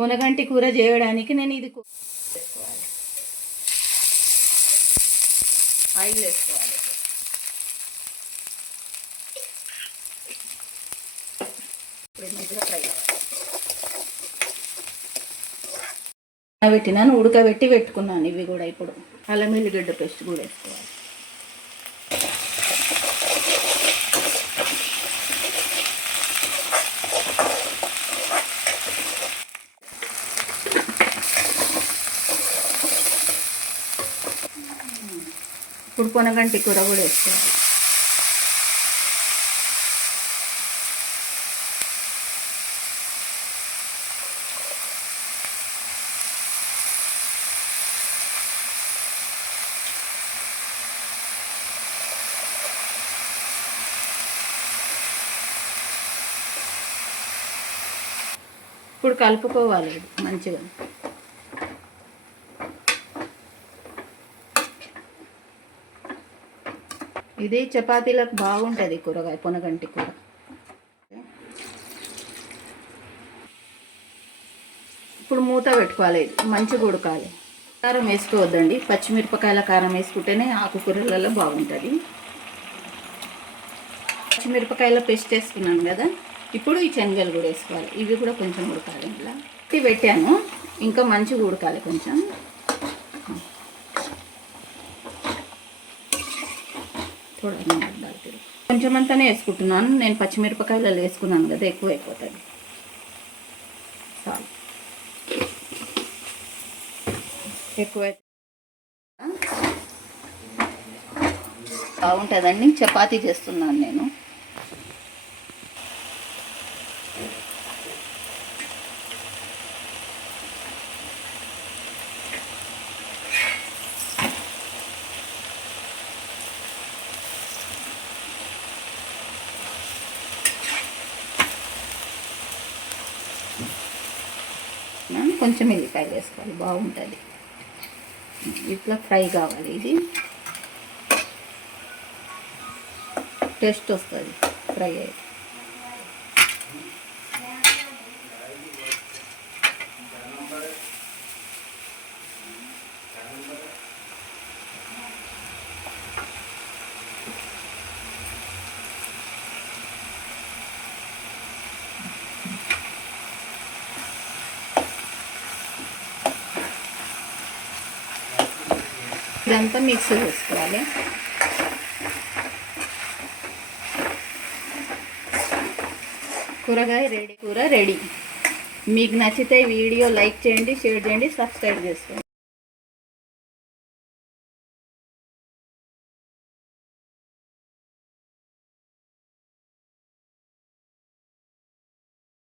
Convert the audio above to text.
పొనగంటి కూర చేయడానికి నేను ఇది వేసుకోవాలి. ఆయిల్ వేసుకోవాలి. పెట్టినాను, ఉడకబెట్టి పెట్టుకున్నాను. ఇవి కూడా ఇప్పుడు అల్లం ఎల్లిగడ్డ పేస్ట్ కూడా వేసుకోవాలి. ఇప్పుడు పొనగంటి కూర కూడా వేసుకోవాలి. ఇప్పుడు కలుపుకోవాలి మంచిగా. ఇది చపాతీలకు బాగుంటుంది కూరగాయ పొనగంటి కూర. ఇప్పుడు మూత పెట్టుకోవాలి, మంచిగా ఉడకాలి. కారం వేసుకోవద్దండి, పచ్చిమిరపకాయల కారం వేసుకుంటేనే ఆకుకూరలలో బాగుంటుంది. పచ్చిమిరపకాయల పేస్ట్ వేసుకున్నాను కదా, ఇప్పుడు ఈ శనగలు కూడా వేసుకోవాలి. ఇవి కూడా కొంచెం ఉడకాలి. ఇలా పెట్టాను, ఇంకా మంచిగా ఉడకాలి కొంచెం. కొంచెం అంతానే వేసుకుంటున్నాను నేను. పచ్చిమిరపకాయలు వేసుకున్నాను కదా, ఎక్కువ అయిపోతుంది. చాలు, ఎక్కువ బాగుంటుందండి. చపాతీ చేస్తున్నాను నేను. కొంచెం ఎల్లిపాయలు వేసుకోవాలి, బాగుంటుంది. ఇట్లా ఫ్రై కావాలి, ఇది టేస్ట్ వస్తుంది ఫ్రై అయితే. ఇదంతా మిక్స్ చేసుకోవాలి. కూరగాయ రెడీ, కూర రెడీ. మీకు నచ్చితే వీడియో లైక్ చేయండి, షేర్ చేయండి, సబ్స్క్రైబ్ చేసుకోండి.